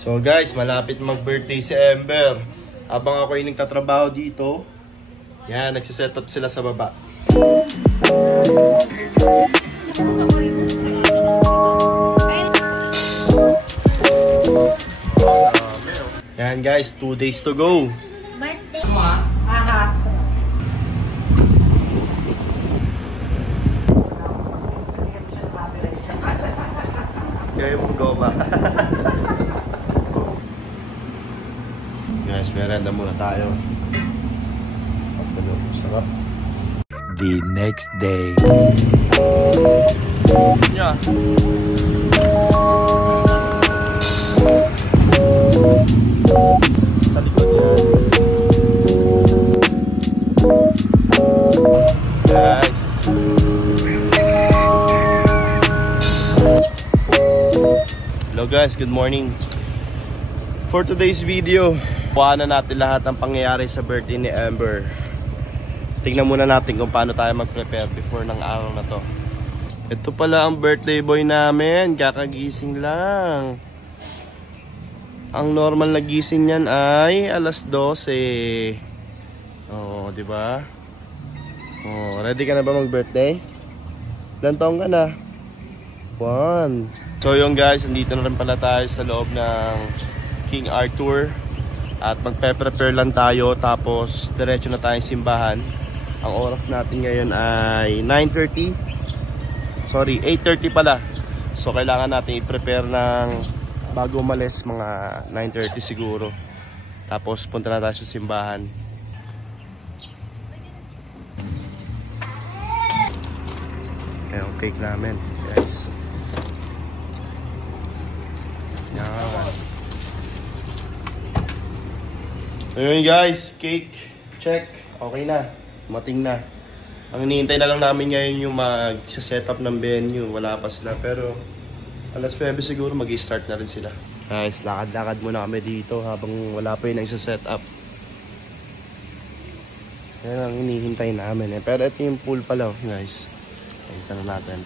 So guys, malapit mag-birthday si Ember. Habang ako ay nagtatrabaho dito, yan, nagsiset up sila sa baba. Yan guys, 2 days to go. Birthday mo ah? Aha. Kaya mong go ba? Guys, merenda muna tayo. Sarap. The next day. Yeah. Sa likod yan. Guys. Hello guys, good morning. For today's video, kuhaan na natin lahat ng pangyayari sa birthday ni Ember. Tingnan muna natin kung paano tayo mag-prepare before ng araw na to. Ito pala ang birthday boy namin, kakagising lang. Ang normal na gising niyan ay alas 12. Oh, di ba? Oh, ready ka na ba mag-birthday? Ilan taong ka na? 1. So yun guys, andito na rin pala tayo sa loob ng King Arthur. At magpe-prepare lang tayo, tapos diretso na tayong simbahan. Ang oras natin ngayon ay 9:30. Sorry, 8:30 pala. So kailangan natin i-prepare ng bago umalis, mga 9:30 siguro. Tapos punta na tayo sa simbahan. Ayan ang cake namin, guys. Yan. Ayun guys, cake check, okay na, mating na. Ang hinihintay na lang namin ngayon yung mag-set up ng venue. Wala pa sila, pero alas 9 siguro mag-i-start na rin sila. Guys, lakad-lakad muna kami dito habang wala pa yung nagsa-set up. Yan ang hinihintay namin eh. Pero ito yung pool pala guys. Ito na natin.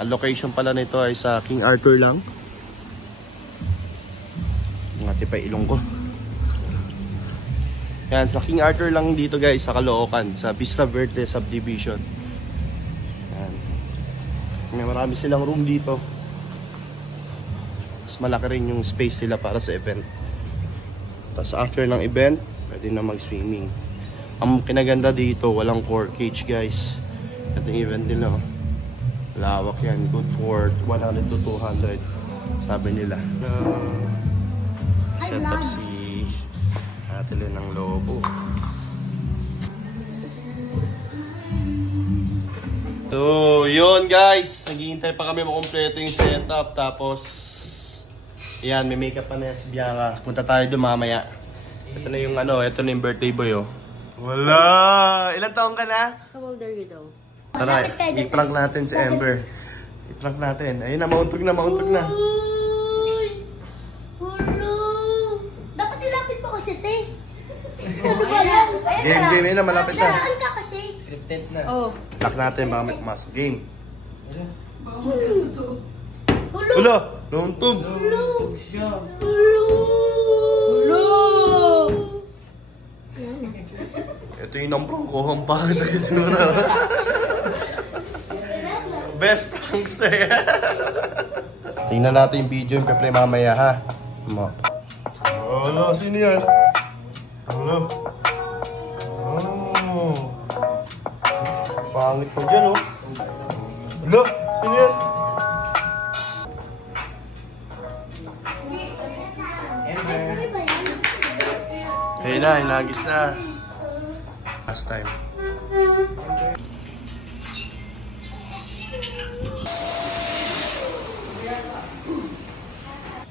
Ang location pala nito ay sa King Arthur lang. Mga tipay ilong ko. Yan, sa King Arthur lang dito guys, sa Caloocan, sa Vista Verde Subdivision. Yan. May marami silang room dito. Mas malaki rin yung space nila para sa event. Tapos after ng event, pwede na mag-swimming. Ang kinaganda dito, walang core cage guys. Ito yung event nila. Lawak yan, good for 100 to 200 sabi nila. Set up si Atele ng Lobo. So, yun guys. Naghihintay pa kami makumpleto yung setup. Tapos, yan, may makeup pa na si Bianca. Punta tayo doon mamaya. Ito na yung ito na yung birthday boy oh. Wala! Ilan taong ka na? How old are you though? Tara, i-prank natin si Ember. I-prank natin. Ayun na, mauntog na, mauntog na. Dapat ilapit mo kasi, te. Ano ba lang? Game na, malapit na. Daraan ka kasi. Scripted na. Oh. Lock natin, baka may pumasok. Game. Hulo! Wala! Nauntog! Hulo! Ito yung namprong ko. Ang pangit na itsura. Best prankster. Tingnan natin yung video yung pe-play mamaya ha. Wala, sino yan? Wala. Oh. Pangit mo dyan oh. Wala, sino yan? Ayun na, inagis na. Last time.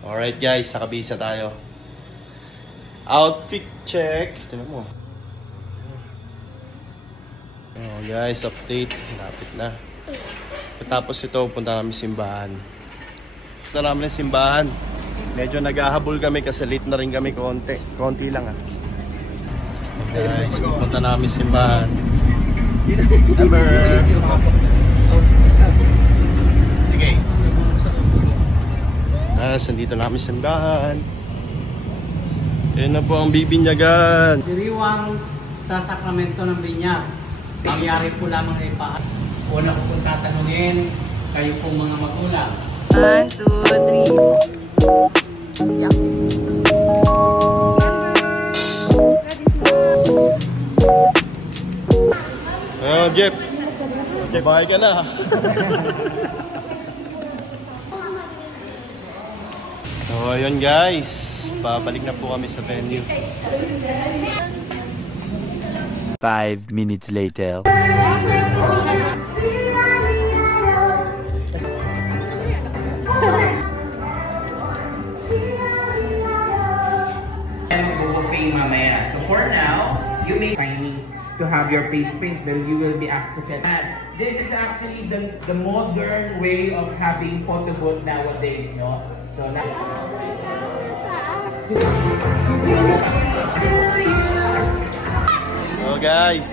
Alright guys, nakabisa tayo. Outfit check. Tignan mo. Oh guys, update. Lapit na. Tapos ito, punta namin simbahan. Punta namin simbahan. Medyo naghahabol kami kasi late na rin kami konti. Konti lang ah. Guys, pupunta namin simbahan. Ember. Sige. Nandito na kami sa simbahan. Yan na po ang bibinyagan. Diriwang sa sakramento ng binyag. Mangyari po lamang ay paat. Una ko pong tatanungin, kayo pong mga magulang. 1, 2, 3. Yeah. Jeff. Jeff, bahay ka na. So, ayun guys. Babalik na po kami sa venue. 5 minutes later. Mamaya. So for now, you may to have your face paint, but you will be asked to set. This is actually the modern way of having photo booth nowadays, no? So now. So guys,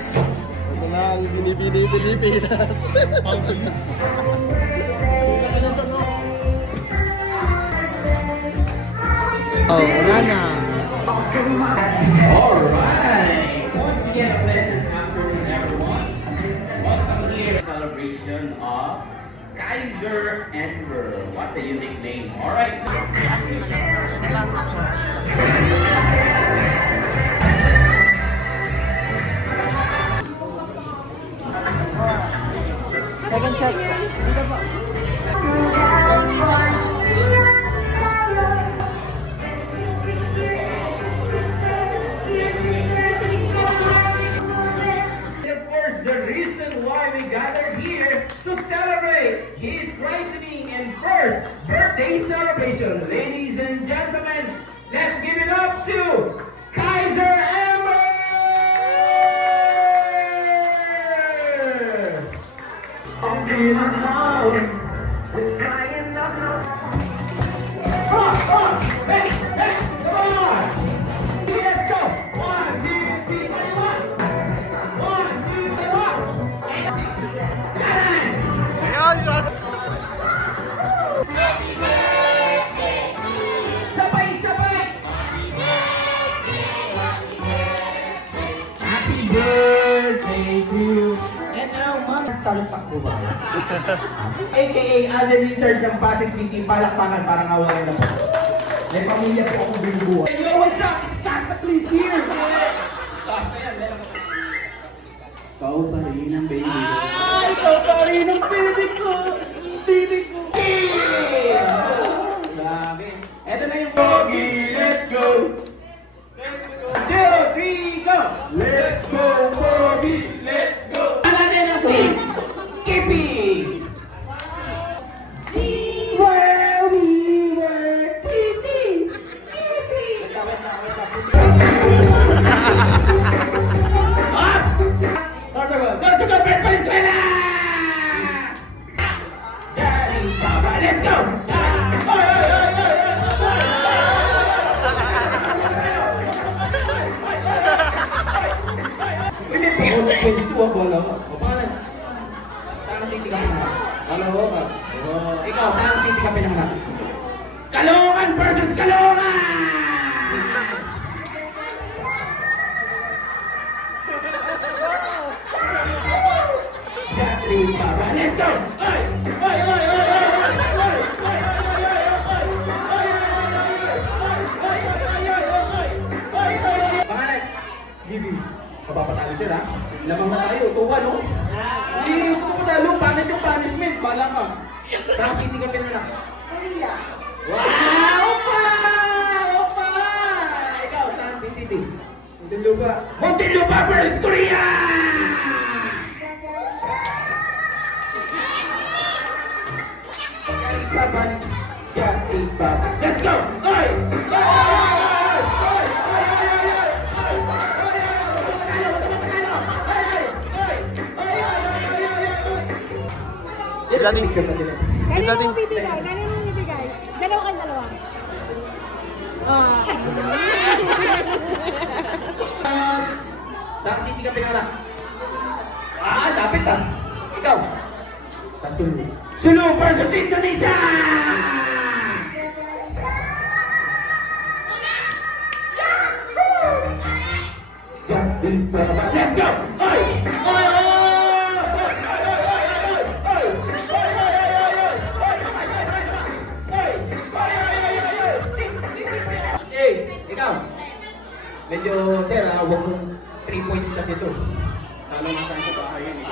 ito na ang binibini Pilipinas. Oh, wala na. Alright! So once again, a pleasant afternoon, everyone. Welcome here to the celebration of Kaiser Emperor. What a unique name. Alright, so... Second shot. Dito po. The reason why we gathered here to celebrate his christening and first birthday celebration. Ladies and gentlemen, let's give it up to Kaiser Emperor! Let's go! 1, 2, 3, 1, 2, 3, 1! Sabay-sabay! Happy birthday to you! And now, Ma'am Starstruck ko ba? AKA Alden Winters ng Pasig City, palakpakan para ngawalan na po. May pamilya po ako binubuhay. Yo, what's up? It's Casa Please here! Casa yan, Ikaw pa rin ang baby ko. Ay, ikaw pa rin ang baby ko! Baby ko! Grabe. Eto na yung Bogey! Let's go! Let's go! 2, 3, go! Let's go, Bogey! Let's go! Ano natin natin? Kippy! Where we were Kippy! Kippy! Wait Valenzuela! Daddy, Papa, let's go! Ikaw, saan city ka pinanganak? Caloocan versus Caloocan! Let's go! Pangalan, Bibi, mapapatalo sila. Lamang na tayo, tuwa no? Hindi ko matalo, pangit yung punishment, bala ka. Saan city ka pinanganak? Korea. Wow! Opa! Opa! Ikaw, saan city? Muntinlupa. Muntinlupa versus Korea! Let's go! Oy! Dating. Kanino mo bibigay? Kanino mo bibigay? Dalawa kayo, dalawa. Saan city ka pinanganak? Lapit ah. Ikaw? Sulu. Sulu versus Indonesia! Let's go! Oy! Oy! Ikaw! Medyo, sir, huwag mong 3 points kasi ito. Talo na tayo sa bahay yun.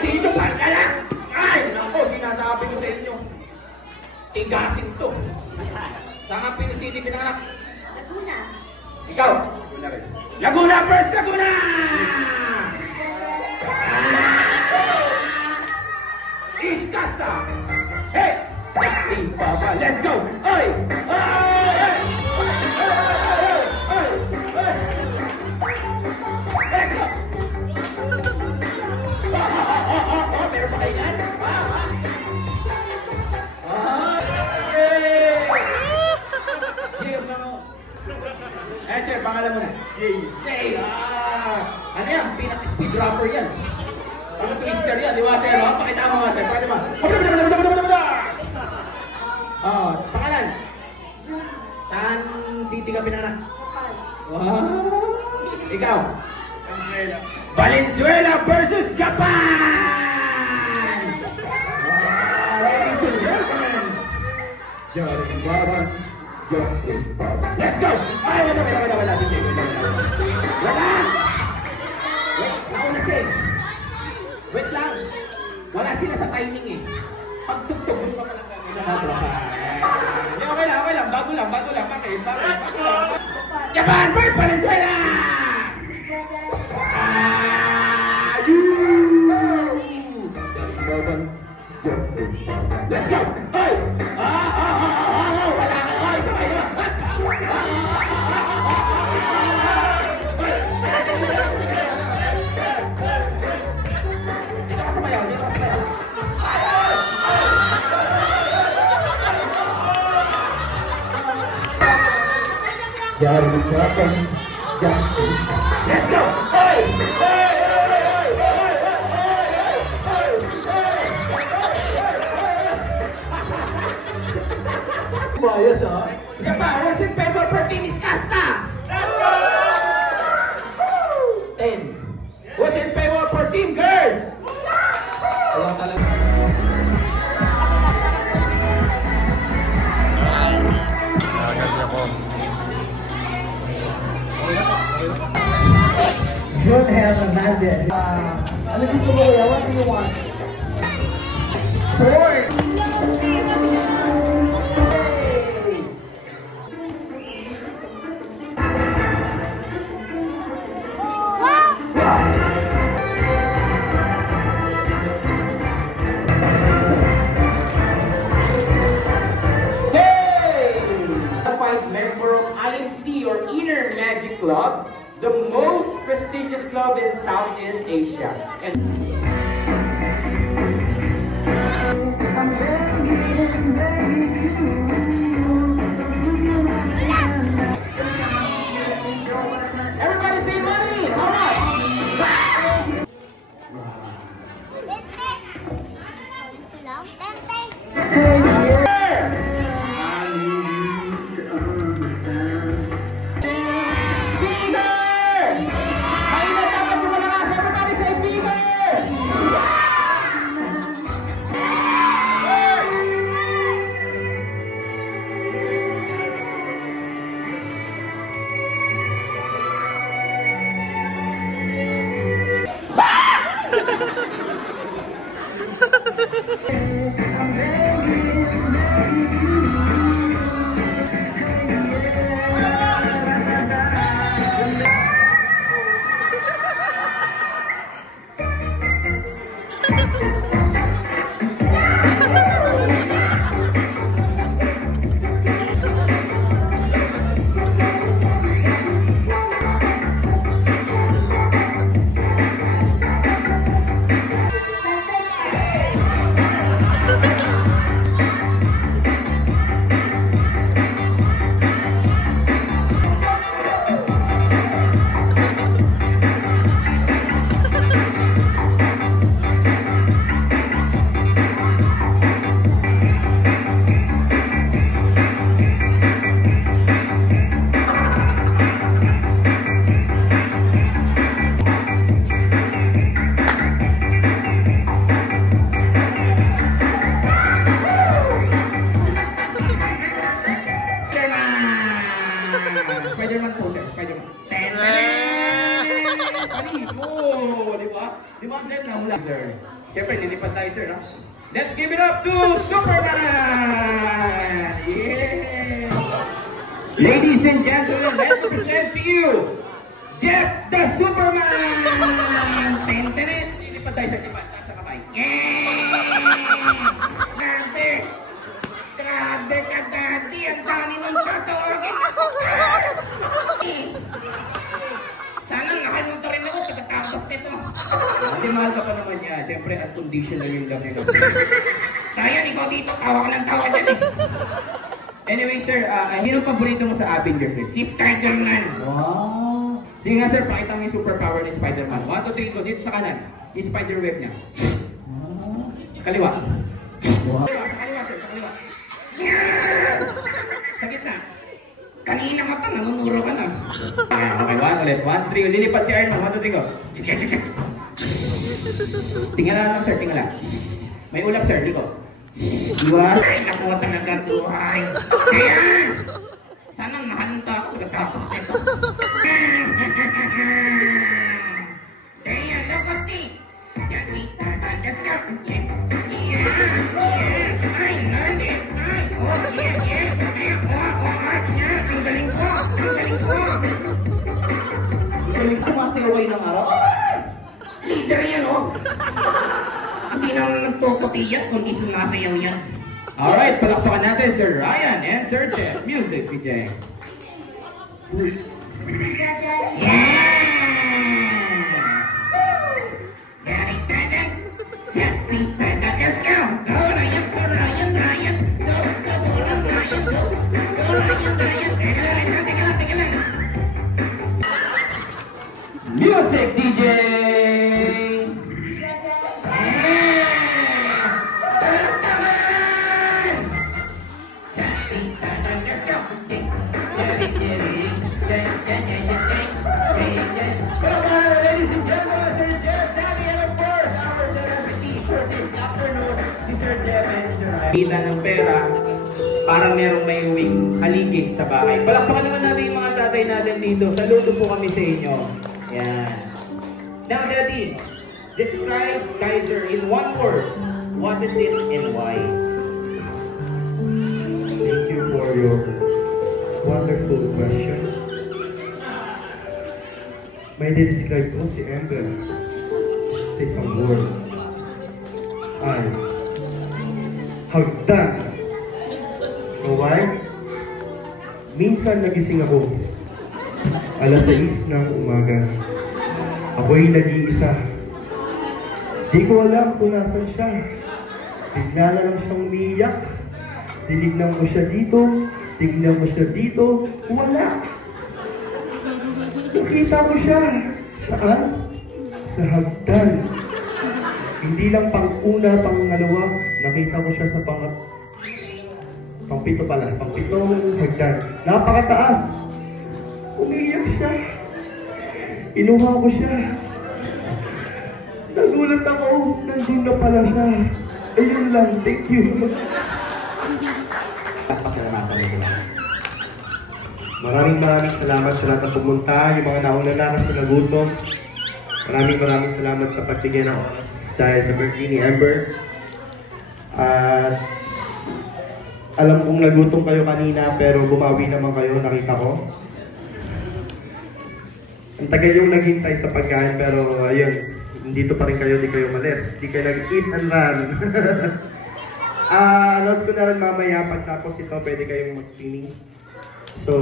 Dito pa ka lang! Ay! Naku, sinasabi ko sa inyo. Tigasin to. Saan ang City pinanganak? Laguna. Ikaw! Laguna rin. Laguna first! Laguna! East Costa! Hey! Let's go! Oy! Oy! Let's go! Meron pa kayo yan? Eh sir, pangalan mo na. Jay! Ano yan? Pinaka-speed rapper yan. Pang twister yan, di ba sir? Pakita mo nga sir, pakita mo. Pangalan? Saan city ka pinanganak? Wow! Ikaw? Valenzuela versus Japan! Ladies and gentlemen, Jordan Baban. Let's go! Ay, wala. Wala! Nauna siya eh. Wait lang. Wala sila sa timing eh. Pagtugtog mo pa lang okay lang. Bago lang. Bakit? Japan versus Valenzuela! Let's go! Ay! Wala ka! Ay, sabay na! Dito ka sumayaw. Let's go! Ay! Ayos ah. Isa pa, what's in favor for Team Iskasta? Let's go! 10. What's in favor for Team Girls? Wala talaga. John Hernandez. Ano gusto mo kuya? What do you want? Four! Club, the most prestigious club in Southeast Asia. And everybody say money! How much? Demanded na hula, sir. Siyempre, lilipad tayo, sir, no? Let's give it up to Superman! Yeah! Ladies and gentlemen, let me present to you, Jeff the Superman! Tentenet! Lilipad tayo sa lipat, sa kamay. Yeah! Grabe! Grabe ka, Daddy! Ang dami ng tatawagin! Sana nakaluto rin ako pagkatapos nito. Hindi, mahal ka pa naman niya. Siyempre, unconditional yung gabi ko. Kaya, ikaw dito, tawa ka ng tawa dyan eh. Anyway, sir, sino paborito mo sa Avenger film? Si Spider-Man. Wow. Sige nga, sir, pakita mo yung superpower ni Spider-Man. 1, 2, 3, go. Dito sa kanan. Yung spider web niya. Kaliwa. Wow. Sa kaliwa, sir, sa kaliwa. Sa gitna. Kanina ka pa, nangunuro ka na. Okay, 1 ulit. 1, 3. Lilipat si Iron Man. 1, 2, 3, go. Tingala lang, sir. Tingala. May ulap, sir. Liko. Iwan. Ay, nakuha talaga tuhay. Kaya, sana mahalong ako pagkatapos nito. Kaya, lokoti. Janita, let's go. Ay, nani. Ay, oh, yeah. Ang galing ko. Galing ko, masayaway ng araw. Leader yan, oh. Hindi naman nagpuputiyat, kundi sumasayaw yan. Alright, palakpakan natin Sir Ryan and Sir Jeff. Music, DJ. Bruce. Yeah! Very good. Just be good. Let's go. Go, Ryan. Go, Ryan. Go, Ryan. Go, Ryan. Teka lang. Music, DJ. Ladies and gentlemen, Sir Jeff, Daddy, and of course, our celebrity for this afternoon, si Sir Jeff and Sir Ryan. Kita ng pera, parang merong may uwing haligid sa bahay. Palakpakan naman natin yung mga tatay natin dito. Saludo po kami sa inyo. Yan. Now, Daddy, describe Kaiser in one word. What is it and why? Thank you for your wonderful question. May describe ko si Ember sa isang word ay hagdan. So why? Minsan nagising ako alas 6 ng umaga. Ako'y nag-iisa. Di ko alam kung nasan siya. Bigla na lang siyang umiiyak. Tinignan ko siya dito. Tignan ko siya dito. Wala. Nakita ko siya. Saan? Sa hagdan. Hindi lang pang-una, pang-ngalawa. Nakita ko siya sa pang-pito pala. Pang-pitong hagdan. Napakataas. Umiiyak siya. Inuha ko siya. Nagulat ako. Nandun na pala siya. Ayun lang. Thank you. Maraming salamat sa lahat na pumunta, yung mga nauna na kasi nagutom. Maraming salamat sa pagtigyan ng oras dahil sa birthday ni Ember. At alam kong nagutom kayo kanina pero bumawi naman kayo, nakita ko. Ang tagal yung naghintay sa pagkain pero ayun, dito pa rin kayo, di kayo malis. Di kayo nag-eat and run. Announce ko na rin mamaya pagtapos ito, pwede kayong mag-streaming. So,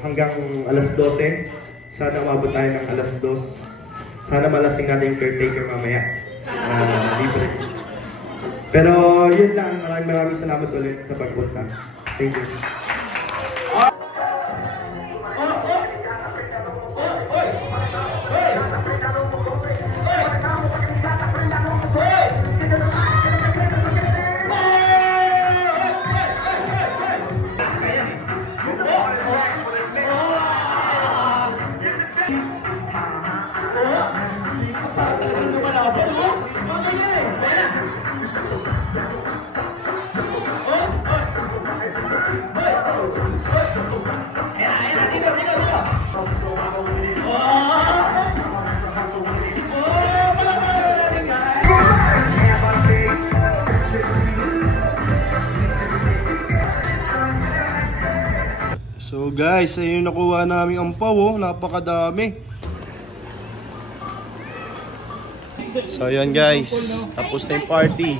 hanggang alas 12, sana umabot tayo ng alas 2. Sana malasing natin yung caretaker mamaya. Libre. Pero yun lang, maraming salamat ulit sa pagpunta. Thank you. So guys, ayun yung nakuha namin ampaw, oh. Napakadami. So yun guys, tapos na yung party.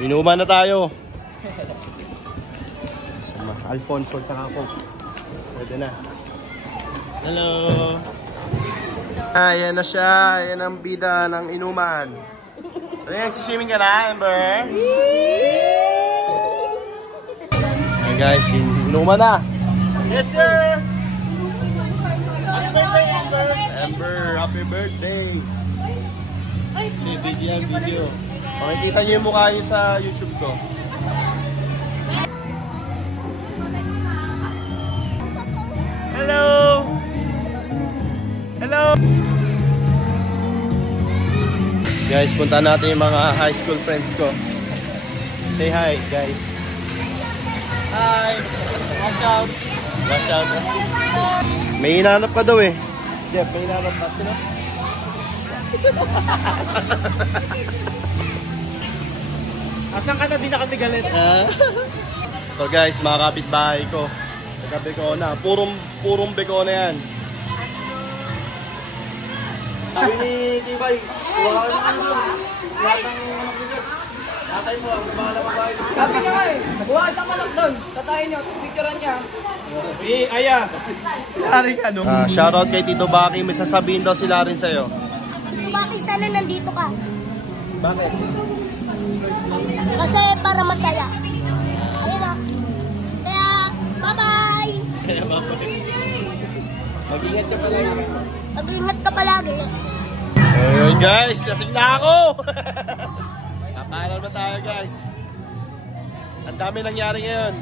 Inuman na tayo. Sama, Alfonso, taka ako. Pwede na. Hello. Ayan na siya. Ayan ang bida ng inuman. Ano yan? Siswimming ka na, Amber? Ayan guys, inuman na. Yes sir! Happy birthday, Amber! Amber, happy birthday! Video. Makikita niyo yung mukha niyo sa YouTube ko. Hello! Hello! Guys, punta natin yung mga high school friends ko. Say hi, guys. Hi! Watch out! Watch out. May hinanap ka daw eh. Jeff, may hinanap ka. Sino? Asan ka na? Di na kami galit. So guys, mga kapitbahay ko. Taga-Bicona. Purong Bicona yan. Sabi ni Tibay, wala ka naman doon. Lahat ng anak ni Diyos. Tatay mo, ang mga babae. Sabi niya nga eh, buha isang anak doon. Tatayin niyo, picturean niya. Aya. Shoutout kay Tito Baki. May sasabihin daw sila rin sa'yo. Tito Baki, sana nandito ka. Bakit? Kasi para masaya. Ayun na. Kaya, bye-bye! Mag-ingat ka palagi. Mag-ingat ka palagi. Ayun guys, lasing na ako! Napaalam na tayo guys. Ang dami nangyari ngayon.